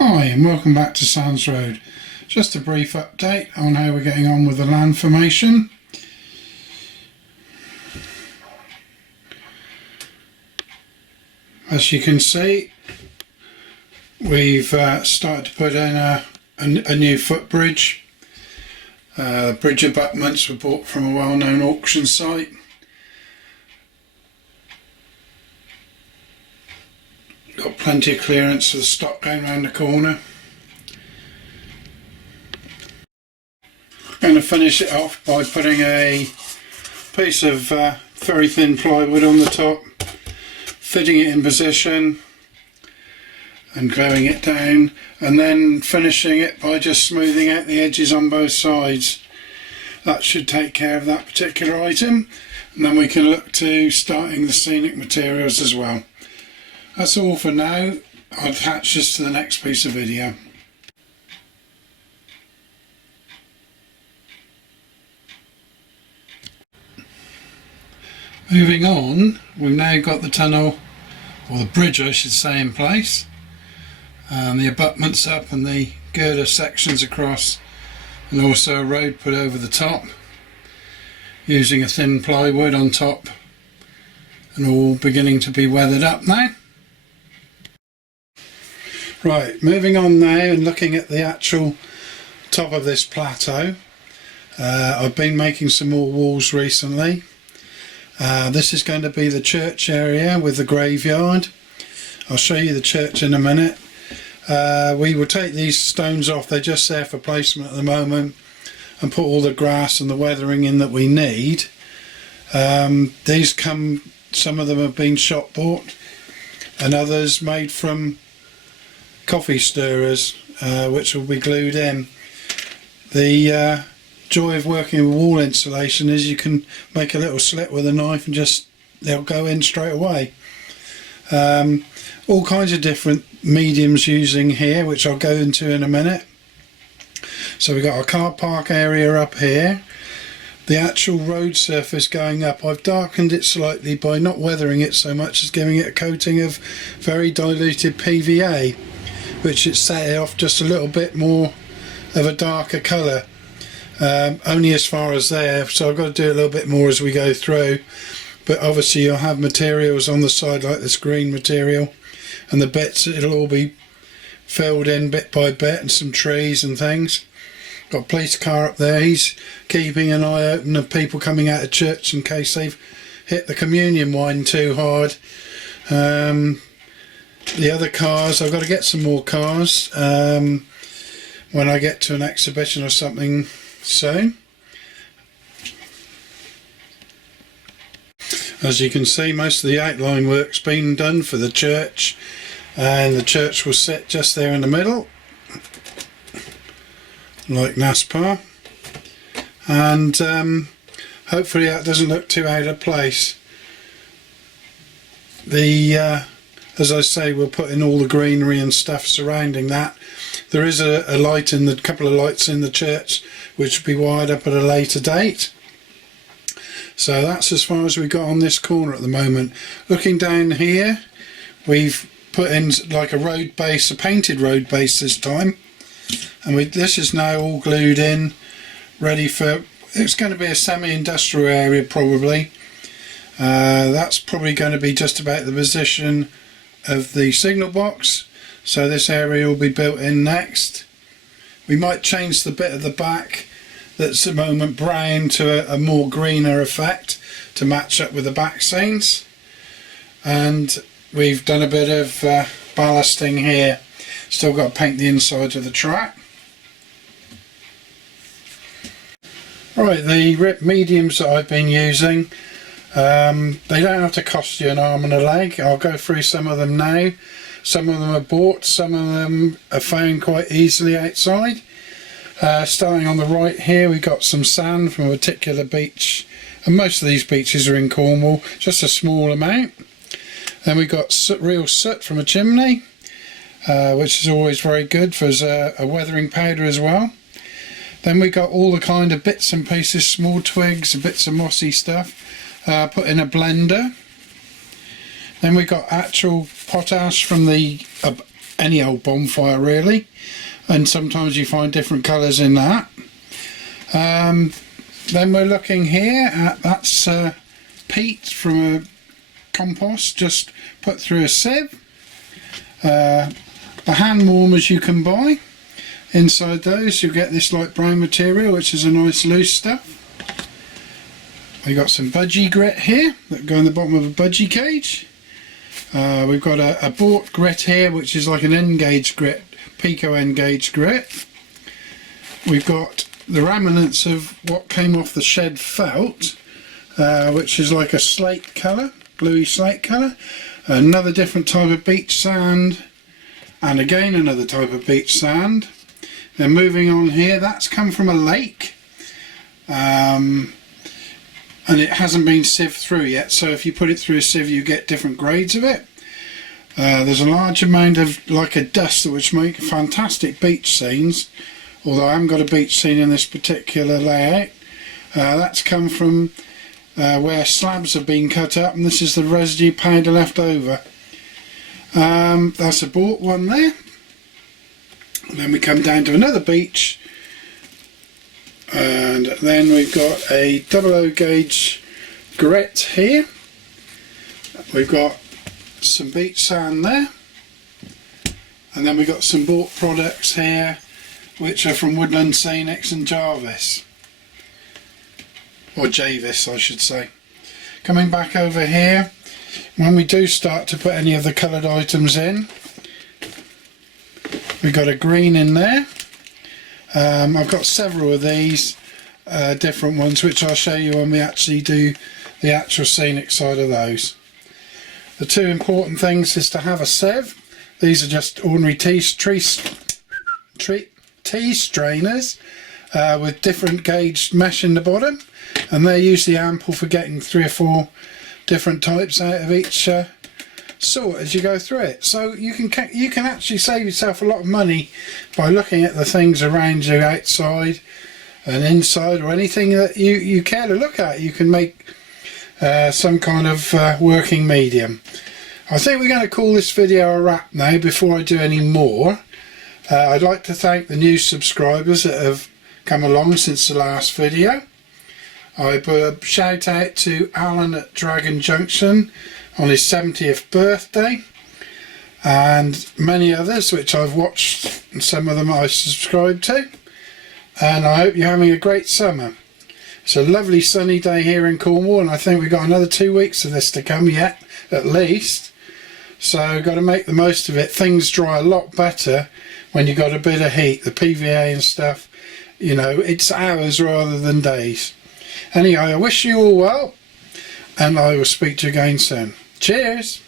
Hi and welcome back to SANDS Road. Just a brief update on how we're getting on with the land formation. As you can see, we've started to put in a new footbridge. Bridge abutments were bought from a well-known auction site. Got plenty of clearance for the stock going around the corner. Going to finish it off by putting a piece of very thin plywood on the top, fitting it in position and gluing it down, and then finishing it by just smoothing out the edges on both sides. That should take care of that particular item, and then we can look to starting the scenic materials as well. That's all for now. I'll attach this to the next piece of video. Moving on, we've now got the tunnel, or the bridge I should say, in place. The abutments up and the girder sections across, and also a road put over the top using a thin plywood on top, and all beginning to be weathered up now. Right, moving on now and looking at the actual top of this plateau. I've been making some more walls recently. This is going to be the church area with the graveyard. I'll show you the church in a minute. We will take these stones off, they're just there for placement at the moment, and put all the grass and the weathering in that we need. These come, some of them have been shop bought and others made from coffee stirrers, which will be glued in. The joy of working with wall insulation is you can make a little slit with a knife and just they'll go in straight away. All kinds of different mediums using here, which I'll go into in a minute. So we've got our car park area up here. The actual road surface going up, I've darkened it slightly by not weathering it so much as giving it a coating of very diluted PVA, which it set it off just a little bit more of a darker colour, only as far as there, so I've got to do a little bit more as we go through. But obviously you'll have materials on the side like this green material, and the bits, it'll all be filled in bit by bit, and some trees and things. Got a police car up there, he's keeping an eye open of people coming out of church in case they've hit the communion wine too hard. The other cars, I've got to get some more cars when I get to an exhibition or something soon. As you can see, most of the outline work's been done for the church, and the church will sit just there in the middle like NASPAR, and hopefully that doesn't look too out of place. As I say, we'll put in all the greenery and stuff surrounding that. There is a light in the couple of lights in the church which will be wired up at a later date. So that's as far as we got on this corner at the moment. Looking down here, we've put in like a road base, a painted road base this time, and this is now all glued in, ready for, it's going to be a semi-industrial area probably. That's probably going to be just about the position of the signal box, so this area will be built in next. We might change the bit at the back that's at the moment brown to a more greener effect to match up with the back scenes, and we've done a bit of ballasting here. Still got to paint the inside of the track. Right, the mediums that I've been using, they don't have to cost you an arm and a leg. I'll go through some of them now. Some of them are bought, some of them are found quite easily outside. Starting on the right here, we've got some sand from a particular beach, and most of these beaches are in Cornwall, just a small amount. Then we've got real soot from a chimney, which is always very good for as a weathering powder as well. Then we got all the kind of bits and pieces, small twigs, bits of mossy stuff, put in a blender. Then we got actual potash from the any old bonfire really, and sometimes you find different colours in that. Then we're looking here at, that's peat from a compost just put through a sieve. The hand warmers you can buy, inside those you'll get this light brown material, which is a nice loose stuff. We've got some budgie grit here that go in the bottom of a budgie cage. We've got a bought grit here, which is like an N-gauge grit, Pico N-gauge grit. We've got the remnants of what came off the shed felt, which is like a slate colour, bluey slate colour. Another different type of beach sand, and again another type of beach sand. Then moving on here, that's come from a lake, and it hasn't been sieved through yet, so if you put it through a sieve you get different grades of it. There's a large amount of like a dust which make fantastic beach scenes, although I haven't got a beach scene in this particular layout. That's come from where slabs have been cut up, and this is the residue powder left over. That's a bought one there. And then we come down to another beach, and then we've got a 00 gauge grit here. We've got some beach sand there, and then we've got some bought products here which are from Woodland, SCENIC and Jarvis, or Javis I should say. Coming back over here, when we do start to put any of the coloured items in, we've got a green in there. I've got several of these different ones which I'll show you when we actually do the actual scenic side of those. The two important things is to have a sieve. These are just ordinary tea strainers with different gauge mesh in the bottom, and they're usually ample for getting 3 or 4 different types out of each sort as you go through it. So you can actually save yourself a lot of money by looking at the things around you outside and inside, or anything that you care to look at. You can make some kind of working medium. I think we're going to call this video a wrap now before I do any more. I'd like to thank the new subscribers that have come along since the last video. I put a shout out to Alan at Dragon Junction on his 70th birthday, and many others which I've watched, and some of them I subscribe to, and I hope you're having a great summer. It's a lovely sunny day here in Cornwall, and I think we've got another 2 weeks of this to come yet, at least. So got to make the most of it. Things dry a lot better when you got a bit of heat. The PVA and stuff, you know, it's hours rather than days. Anyway, I wish you all well, and I will speak to you again soon. Cheers!